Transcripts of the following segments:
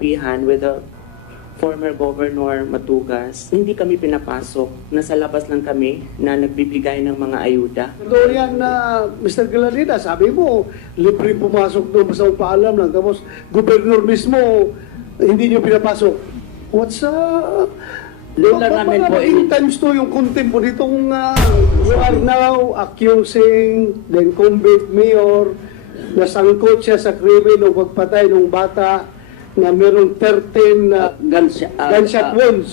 kakampihan with the former Governor Matugas, hindi kami pinapasok. Nasa labas lang kami na nagbibigay ng mga ayuda. Yan na Mr. Galanida, sabi mo, libre pumasok doon basta paalam lang. Tapos, gobernur mismo, hindi nyo pinapasok. What's uh, Doon lang ba- namin po maging ini- times to yung contempt mo ditong uh, you are now accusing the incumbent mayor na sangkot siya sa krimen o pagpatay ng bata na meron 13 na Gunshot, ah, gunshot wounds.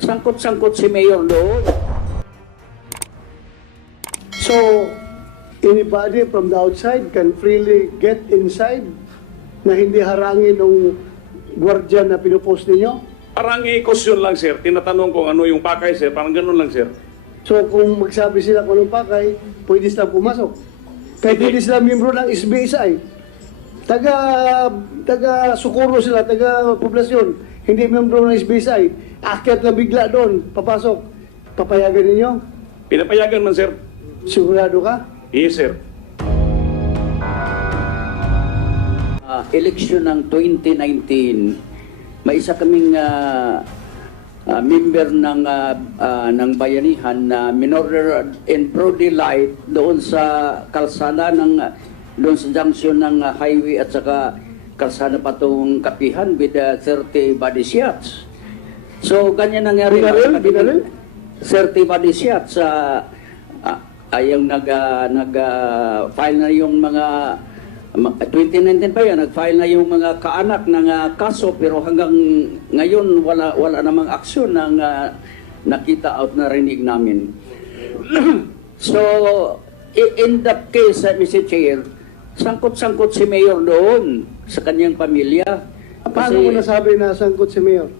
Sangkot-sangkot si Mayor doon. So, anybody from the outside can freely get inside na hindi harangin ng gwardiya na pinupost ninyo? Parang i-question lang, sir. Tinatanong kung ano yung pakay, sir. Parang ganun lang, sir. So, kung magsabi sila kung anong pakay, pwede sila pumasok. Kahit hindi sila membro ng SBSI. Taga, taga Sukuro sila, taga poblasyon. Hindi membro ng SBSI. Akyat na bigla doon, papasok. Papayagan ninyo? Pinapayagan man, sir. Sigurado ka? Yes, sir. Ah, election ng 2019, may isa kaming ah, ah, member ng ah, ah, ng bayanihan na minor and Brody Light doon sa kalsada ng ah, doon sa junction ng ah, highway at saka kalsada patungong kapihan with ah, 30 body shots. So ganyan nangyari. Binaril? Binaril? 30 body shots sa uh, ayong nag ah, nag ah, file na yung mga ma- 2019 pa yan nag-file na yung mga kaanak ng ah, kaso pero hanggang ngayon wala wala namang aksyon ng ah, nakita out na rinig namin. so in that case uh, Mr. Chair sangkot-sangkot si Mayor doon sa kanyang pamilya. Paano mo nasabi na sangkot si Mayor?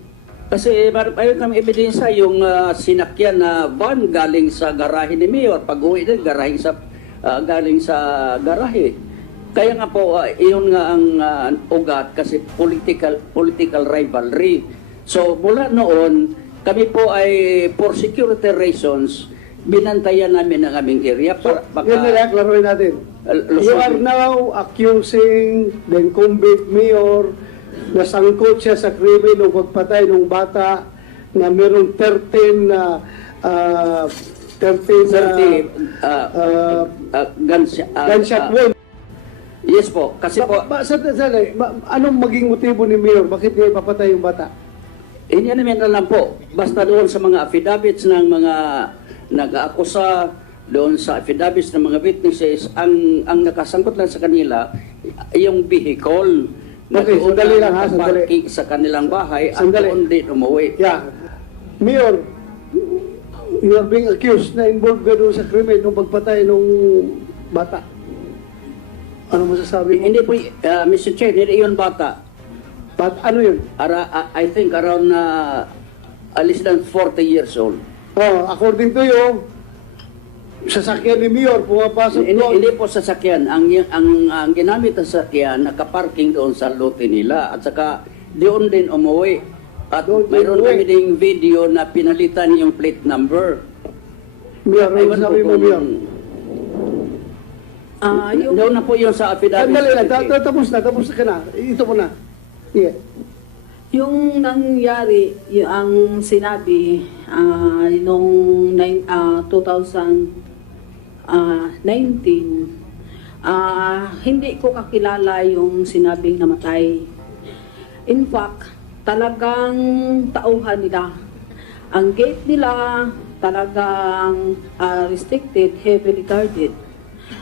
Kasi ayun kami ebidensya yung ah, sinakyan na van galing sa garahe ni Mayor. Pag uwi din, garahe sa, ah, galing sa garahe. Kaya nga po, iyon nga ang ah, ugat kasi political political rivalry. So mula noon, kami po ay for security reasons, binantayan namin ang aming area para Yan na lang, klaruhin natin. Uh, You are now accusing the incumbent mayor na sangkot siya sa krimen o pagpatay ng bata na meron 13 na uh, 13 na 30 ah, uh, ah, gunshot, ah, gunshot wound. Yes po, kasi po Ba, sa, sali, ba, anong maging motibo ni mayor? Bakit niya ipapatay yung bata? Hindi namin alam po. Basta doon sa mga affidavits ng mga nag-aakusa, doon sa affidavits ng mga witnesses, ang ang nakasangkot lang sa kanila, yung vehicle na Okay, doon sandali lang ha, sandali. sa kanilang bahay at Sandali. doon din umuwi. Yeah. Mayor, you are being accused na involved ka doon sa krimen ng pagpatay ng bata. Ano masasabi mo? Hindi po, uh, Mr. Chair, hindi yun bata. But ano yun? Ara, I I think around uh, less than 40 years old. Oh, according to you, sasakyan ni Mayor pumapasok hindi, doon. Hindi po sasakyan. Ang, ang, ang ginamit na sasakyan, nakaparking doon sa lote nila. At saka doon din umuwi. At doon mayroon kami ding video na pinalitan yung plate number. Mayor, ano sabi mo, Mayor? Ah, yung... Doon na po yung sa affidavit. Sandali na, tapos na, tapos na ka na. Ito po na. Yeah. Yung nangyari, yung ang sinabi uh, noong uh, 2000 uh, 19, uh, hindi ko kakilala yung sinabing namatay. In fact, talagang tauhan nila. Ang gate nila talagang uh, restricted, heavily guarded.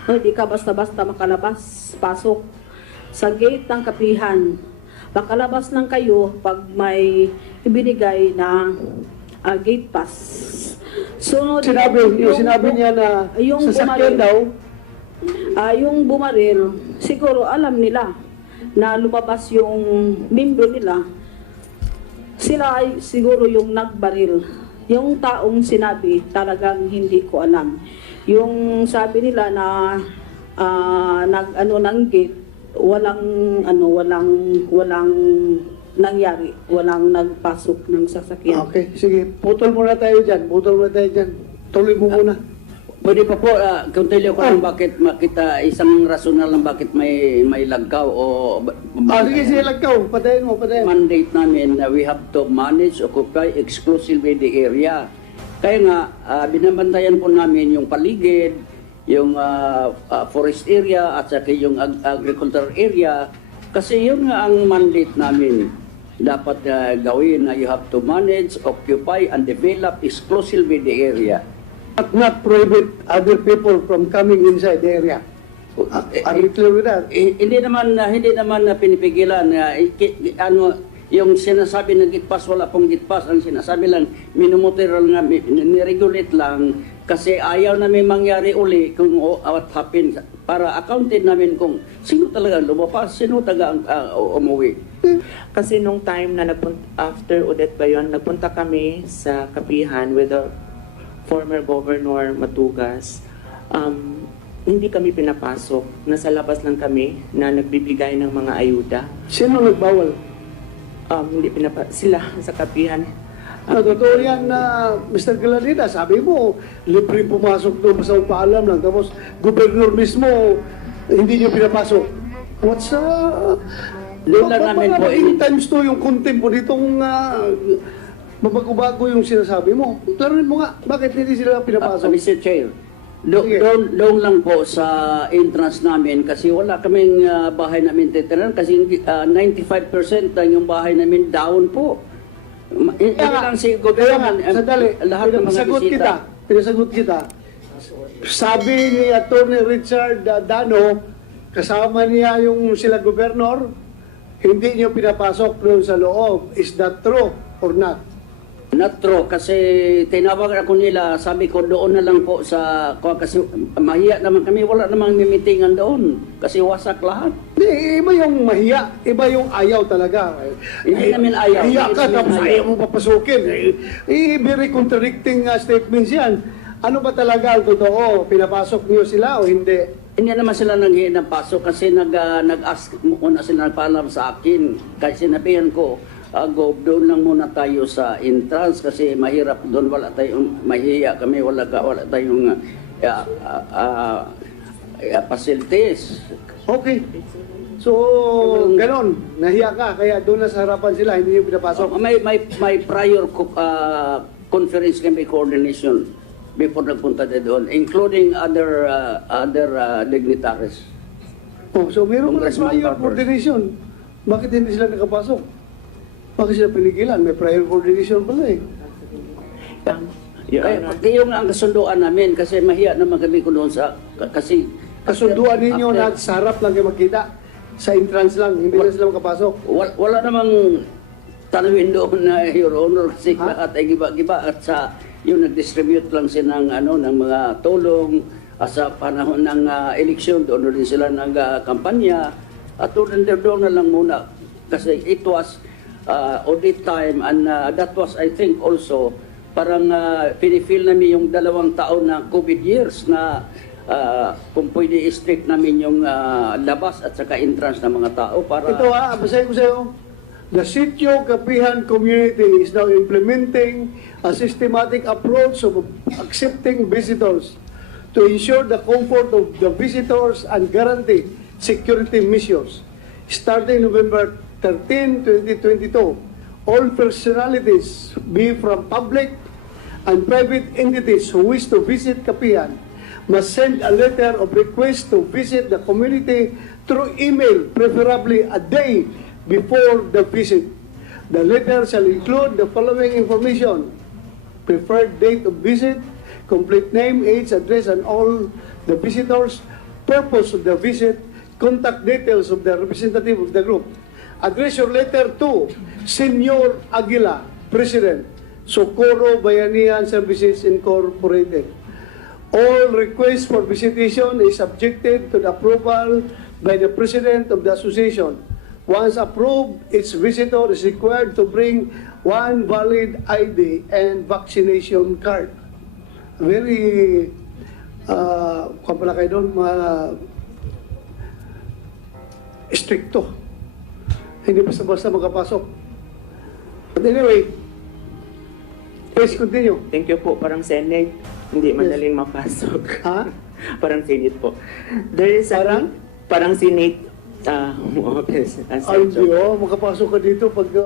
Hindi ka basta-basta makalabas, pasok sa gate ng kapihan. Makalabas lang kayo pag may ibinigay na uh, gate pass. So, Sinabi, yung, sinabi niya na yung sasakyan bumaril- daw, Ah, yung bumaril, siguro alam nila na lumabas yung membro nila. Sila ay siguro yung nagbaril. Yung taong sinabi, talagang hindi ko alam. Yung sabi nila na ah, nag ano ng gate, walang ano, walang walang nangyari, walang nagpasok ng sasakyan. Okay, sige. Putol muna tayo dyan. Putol muna tayo dyan. Tuloy mo muna. Pwede pa po, uh, kuntilyo ko lang bakit makita isang rasyonal lang bakit may may lagkaw o Ah, sige, sige, lagkaw. Patayin mo, patayin. mandate namin na we have to manage, occupy exclusively the area. Kaya nga, ah, binabantayan po namin yung paligid, yung ah, ah, forest area at saka yung ag- agricultural area. Kasi yun nga ang mandate namin. Dapat ah, gawin na you have to manage, occupy, and develop exclusively the area. Not, not prohibit other people from coming inside the area. Ah, Are you clear with that? Eh, hindi naman na hindi naman na pinipigilan eh, ano yung sinasabi ng gitpas wala pong gitpas ang sinasabi lang minumutero nga mi- niregulate lang kasi ayaw na may mangyari uli kung what happened para accounted namin kung sino talaga lumapas sino taga ang ah, umuwi Kasi nung time na nagpunta, after Odette ba yun, nagpunta kami sa Kapihan with the former Governor Matugas. Um, hindi kami pinapasok. Nasa labas lang kami na nagbibigay ng mga ayuda. Sino nagbawal? Um, hindi pinapa sila sa Kapihan. Ah, totoo yan na Mr. Galadina, sabi mo, libre pumasok doon sa paalam lang. Tapos, gobernador mismo, hindi nyo pinapasok. What's uh, lang namin po, naging times to yung content mo ditong uh, mabago-bago yung sinasabi mo. Klarin mo nga, bakit hindi sila Ah, pinapasok? Mr. Chair, do, doon, doon lang po sa entrance namin kasi wala kaming ah, bahay namin titirahan kasi ah, 95% lang yung bahay namin down po. Hindi Kaya nga, lang si gobyerno, eh, sandali, lahat ng mga bisita. kita, pinasagot kita. Sabi ni Attorney Richard Dano, kasama niya yung sila gobernador, hindi niyo pinapasok doon sa loob. Is that true or not? Not true, kasi tinawag ako nila, sabi ko doon na lang po sa, ko- kasi mahiya naman kami, wala namang mimitingan doon, kasi wasak lahat. Hindi, iba yung mahiya, iba yung ayaw talaga. Hindi namin ayaw, Hiya hindi ka, namin tapos ayaw. ayaw mo papasukin. Eh, eh, very contradicting uh, statements yan. Ano ba talaga ang totoo? Pinapasok niyo sila o hindi? Hindi naman sila nanghihin ng pasok kasi nag, ah, nag-ask muna sila nagpaalam sa akin. Kasi sinabihan ko, uh, go, doon lang muna tayo sa entrance kasi mahirap doon wala tayong mahiya kami wala ka wala tayong uh, uh, uh, uh, facilities. Okay. So, ganon. Nahiya ka, kaya doon na sa harapan sila, hindi niyo pinapasok. So, may may may prior co- uh, conference kami coordination before nagpunta tayo doon including other uh, other uh, dignitaries. Oh, so meron pala Congressman prior coordination. Bakit hindi sila nakapasok? Bakit sila pinigilan? May prior coordination pala eh. Your Kaya Honor, yung ang kasunduan namin kasi mahiya naman kami ko doon sa kasi Kasunduan ninyo na after- sa harap lang kayo makita. Sa entrance lang, hindi na sila makapasok. wala, wala namang tanawin doon na Your Honor kasi Ha? lahat ay giba-giba at sa yung nag-distribute lang sila ng ano ng mga tulong at sa panahon ng ah, eleksyon doon din sila nag-kampanya at doon doon na lang muna kasi it was uh, audit time and ah, that was I think also parang uh, pinifeel namin yung dalawang taon na COVID years na ah, kung pwede i-strict namin yung ah, labas at saka entrance ng mga tao para Ito ha, basahin ko sa. The Sitio Kapihan community is now implementing a systematic approach of accepting visitors to ensure the comfort of the visitors and guarantee security measures. Starting November 13, 2022, all personalities, be from public and private entities who wish to visit Kapihan, must send a letter of request to visit the community through email, preferably a day before the visit. The letter shall include the following information: preferred date of visit, complete name, age, address, and all the visitors, purpose of the visit, contact details of the representative of the group. Address letter to Senyor Aguila, President, Socorro Bayanihan Services Incorporated. All requests for visitation is subjected to the approval by the President of the Association. Once approved, its visitor is required to bring one valid ID and vaccination card. Very, uh, kung pala kayo doon, stricto. Hindi basta-basta makapasok. But anyway, please continue. thank you po parang Senate. Hindi madaling mapasok. Ha? parang Senate po. There is a- Parang? Parang Senate ah, office. as Ay, hindi, oh, makapasok ka dito pag